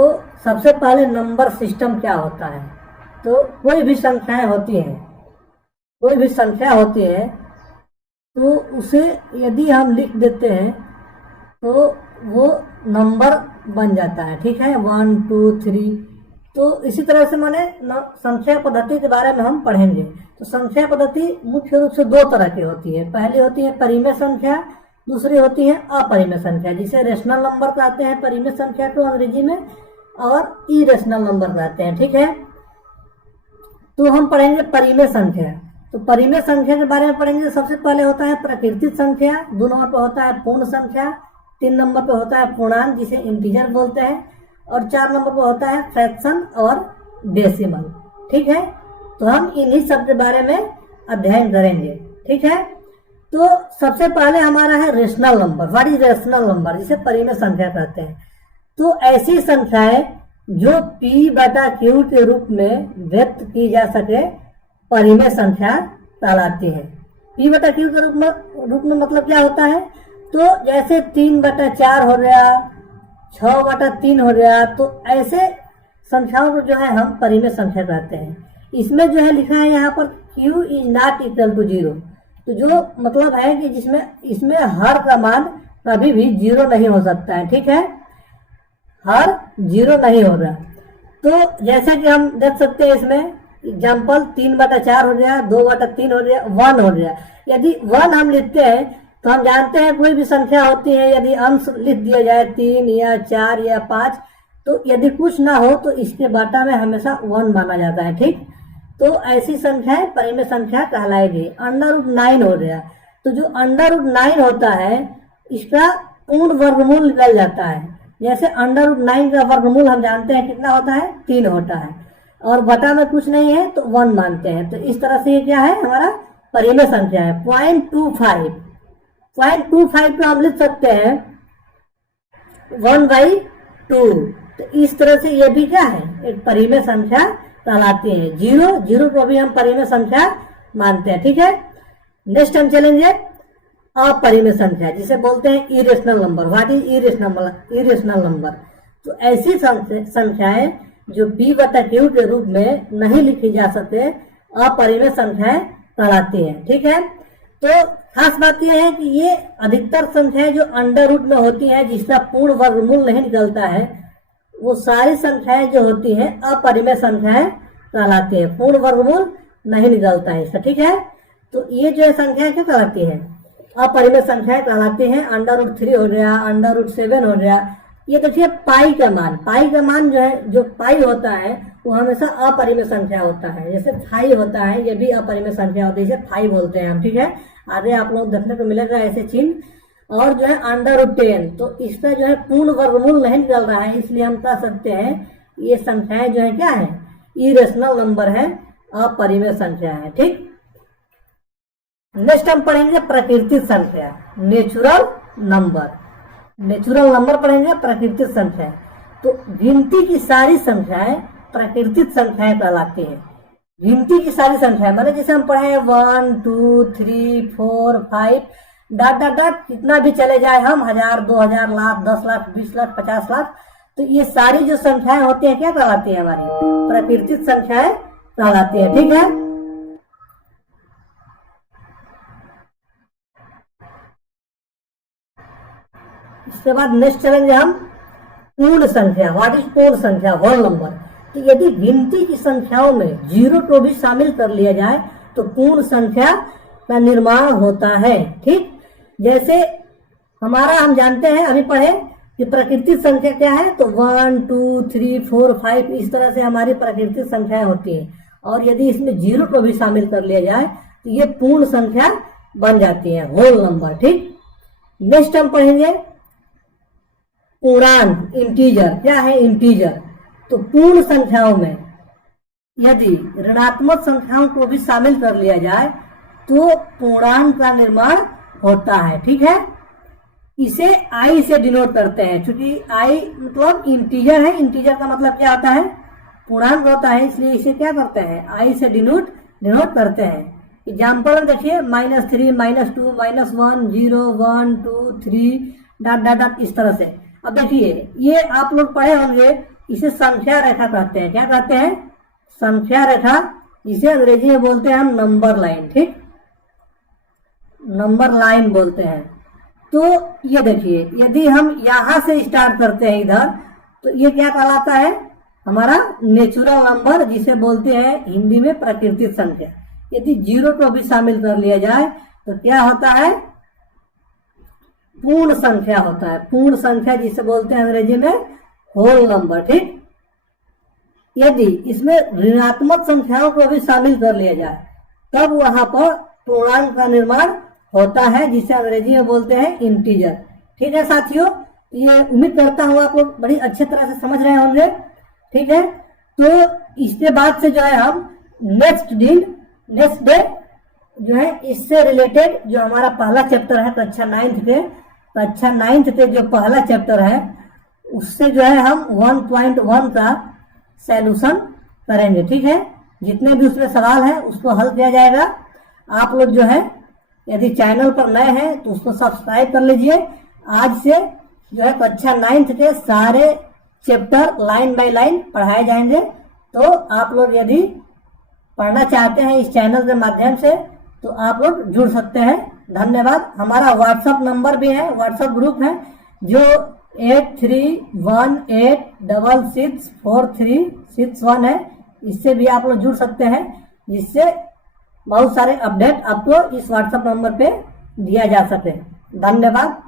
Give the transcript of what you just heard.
तो सबसे पहले नंबर सिस्टम क्या होता है, तो कोई भी संख्याएं होती हैं, कोई भी संख्या होती है तो उसे यदि हम लिख देते हैं तो वो नंबर बन जाता है। ठीक है, 1 2 3। तो इसी तरह से माने संख्या पद्धति के बारे में हम पढ़ेंगे। तो संख्या पद्धति मुख्य रूप से दो तरह की होती है। पहली होती है परिमेय संख्या, दूसरी होती है अपरिमेय संख्या, जिसे रेशनल नंबर कहते हैं परिमेय संख्या को अंग्रेजी में, और इरेशनल नंबर कहते हैं। ठीक है, तो हम पढ़ेंगे परिमेय संख्या। तो परिमेय संख्या के बारे में पढ़ेंगे। सबसे पहले होता है प्राकृतिक संख्या, 2 नंबर पर होता है पूर्ण संख्या, 3 नंबर पे होता है पूर्णांक जिसे इंटीजर बोलते हैं, और 4 नंबर पे होता है फ्रैक्शन और डेसिमल। ठीक है, तो हम इन्हीं सब के बारे में अध्ययन करेंगे। ठीक है, तो सबसे पहले हमारा है rational number. What is rational number, जिसे परिमेय संख्या कहते हैं। तो ऐसी संख्याएं जो P/Q के रूप में व्यक्त की जा सके परिमेय संख्या कहलाती है। P/Q के रूप में मतलब क्या होता है, तो जैसे 3/4 हो गया, 6/3 हो गया, तो ऐसे संख्याओं को जो है हम परिमेय संख्या कहते हैं। इसमें जो है लिखा है यहाँ पर Q is not equal to 0। तो जो मतलब है कि इसमें हर का मान कभी भी 0 नहीं हो सकता है। ठीक है, हर 0 नहीं होगा। तो जैसे कि हम देख सकते हैं इसमें एग्जाम्पल 3/4 हो गया, 2/3 हो गया, 1 हो गया। यदि 1 हम लिखते हैं तो हम जानते हैं कोई भी संख्या होती है, यदि अंश लिख दिया जाए 3 या 4 या 5, तो यदि कुछ ना हो तो इसके बाटा में हमेशा 1 माना जाता है। ठीक, तो ऐसी संख्याएं परिमेय संख्या कहलाएगी। √9 हो गया, तो जो √9 होता है इसका पूर्ण वर्गमूल निकल जाता है। जैसे √9 का वर्गमूल हम जानते हैं कितना होता है, 3 होता है, और बटा में कुछ नहीं है तो 1 मानते हैं। तो इस तरह से ये क्या है, हमारा परिमेय संख्या है। 0.25 को हम लिख सकते हैं 1/2। तो इस तरह से ये भी क्या है, एक परिमेय संख्या कहलाती है। 0 को भी हम परिमेय संख्या मानते हैं। ठीक है, नेक्स्ट हम चलेंगे अपरिमेय संख्या, जिसे बोलते हैं irrational number. What is irrational number, तो ऐसी संख्याएं जो P/Q के रूप में नहीं लिखी जा सकते अपरिमेय संख्याएं कहलाती हैं। ठीक है, तो खास बात यह है कि ये अधिकतर संख्याएं जो अंडर रूट में होती हैं, जिसका पूर्ण वर्गमूल नहीं निकलता है, वो सारी संख्याएं जो होती हैं अपरिमेय संख्याएं कहलाती है। पूर्ण वर्गमूल नहीं निकलता है इसका। ठीक है, तो ये जो है संख्याएं क्या कहलाती है, अपरिमेय संख्याएं कहलाती हैं। √3 हो गया, √7 हो गया। ये देखिए पाई का मान जो है, जो पाई होता है वो हमेशा अपरिमेय संख्या होता है। जैसे 5 होता है, ये भी अपरिमेय संख्या होती है, इसे 5 बोलते हैं हम। ठीक है, आगे आप लोग देखने को मिलेगा ऐसे चिन्ह। और जो है √10, तो इसका जो है पूर्ण वर्गमूल नहीं निकल रहा है, इसलिए हम कह सकते हैं ये संख्याएं जो है क्या है, इरेशनल नंबर है, अपरिमेय संख्या है। ठीक, नेक्स्ट हम पढ़ेंगे प्राकृतिक संख्या, नेचुरल नंबर पढ़ेंगे, प्राकृतिक संख्या। तो गिनती की सारी संख्याएं प्राकृतिक संख्याएं कहलाती हैं। गिनती की सारी संख्याएं माने जैसे हम पढ़े 1 2 3 4 5 ... कितना भी चले जाए हम, 1000 2000 लाख 10 लाख 20 लाख 50 लाख, तो ये सारी जो संख्याएं होती हैं क्या कहलाती है, हमारी प्राकृतिक संख्याएं कहलाती है। ठीक है, इसके बाद नेक्स्ट चलेंगे हम पूर्ण संख्या। व्हाट इज पूर्ण संख्या, होल नंबर। तो यदि गिनती की संख्याओं में 0 को भी शामिल कर लिया जाए तो पूर्ण संख्या का निर्माण होता है। ठीक, जैसे हमारा हम जानते हैं, अभी पढ़े कि प्राकृतिक संख्या क्या है, तो 1 2 3 4 5 इस तरह से हमारी प्राकृतिक संख्याएं होती हैं। और यदि इसमें 0 को भी शामिल कर लिया जाए तो ये पूर्ण संख्या बन जाती है, होल नंबर। ठीक, नेक्स्ट हम पढ़ेंगे पूर्णांक, इंटीजर। क्या है इंटीजर, तो पूर्ण संख्याओं में यदि ऋणात्मक संख्याओं को भी शामिल कर लिया जाए तो पूर्णांक का निर्माण होता है। ठीक है, इसे I से डिनोट करते हैं, क्योंकि I मतलब इंटीजर है। इंटीजर का मतलब क्या होता है, पूर्णांक होता है, इसलिए इसे क्या करते हैं, I से डिनोट करते हैं। एग्जाम्पल देखिए -3 -2 -1 0 1 2 3 ... इस तरह से। अब देखिए ये आप लोग पढ़े होंगे इसे संख्या रेखा कहते हैं। क्या कहते हैं? संख्या रेखा। इसे अंग्रेजी में बोलते हैं हम नंबर लाइन। ठीक, नंबर लाइन बोलते हैं। तो ये देखिए, यदि हम यहां से स्टार्ट करते हैं इधर, तो ये क्या कहलाता है? हमारा नेचुरल नंबर, जिसे बोलते हैं हिंदी में प्राकृतिक संख्या। यदि 0 को भी शामिल कर लिया जाए तो क्या होता है? पूर्ण संख्या होता है। पूर्ण संख्या जिसे बोलते हैं अंग्रेजी में होल नंबर। ठीक, यदि इसमें ऋणात्मक संख्याओं को भी शामिल कर लिया जाए तब वहां पर पूर्णांक का निर्माण होता है, जिसे अंग्रेजी में बोलते हैं इंटीजर। ठीक है साथियों, ये उम्मीद करता हूँ आप लोग बड़ी अच्छी तरह से समझ रहे होंगे। ठीक है, तो इसके बाद से जो है हम नेक्स्ट डे जो है इससे रिलेटेड जो हमारा पहला चैप्टर है कक्षा 9th के जो पहला चैप्टर है उससे जो है हम 1.1 का सॉल्यूशन करेंगे। ठीक है, जितने भी उसमें सवाल हैं उसको हल किया जाएगा। आप लोग जो है यदि चैनल पर नए हैं तो उसको सब्सक्राइब कर लीजिए। आज से जो है कक्षा 9th के सारे चैप्टर लाइन बाय लाइन पढ़ाए जाएंगे। तो आप लोग यदि पढ़ना चाहते हैं इस चैनल के माध्यम से तो आप लोग जुड़ सकते हैं। धन्यवाद। हमारा व्हाट्सएप नंबर भी है, व्हाट्सएप ग्रुप है जो 8318664361 है। इससे भी आप लोग जुड़ सकते हैं, जिससे बहुत सारे अपडेट आपको इस व्हाट्सएप नंबर पे दिया जा सके। धन्यवाद।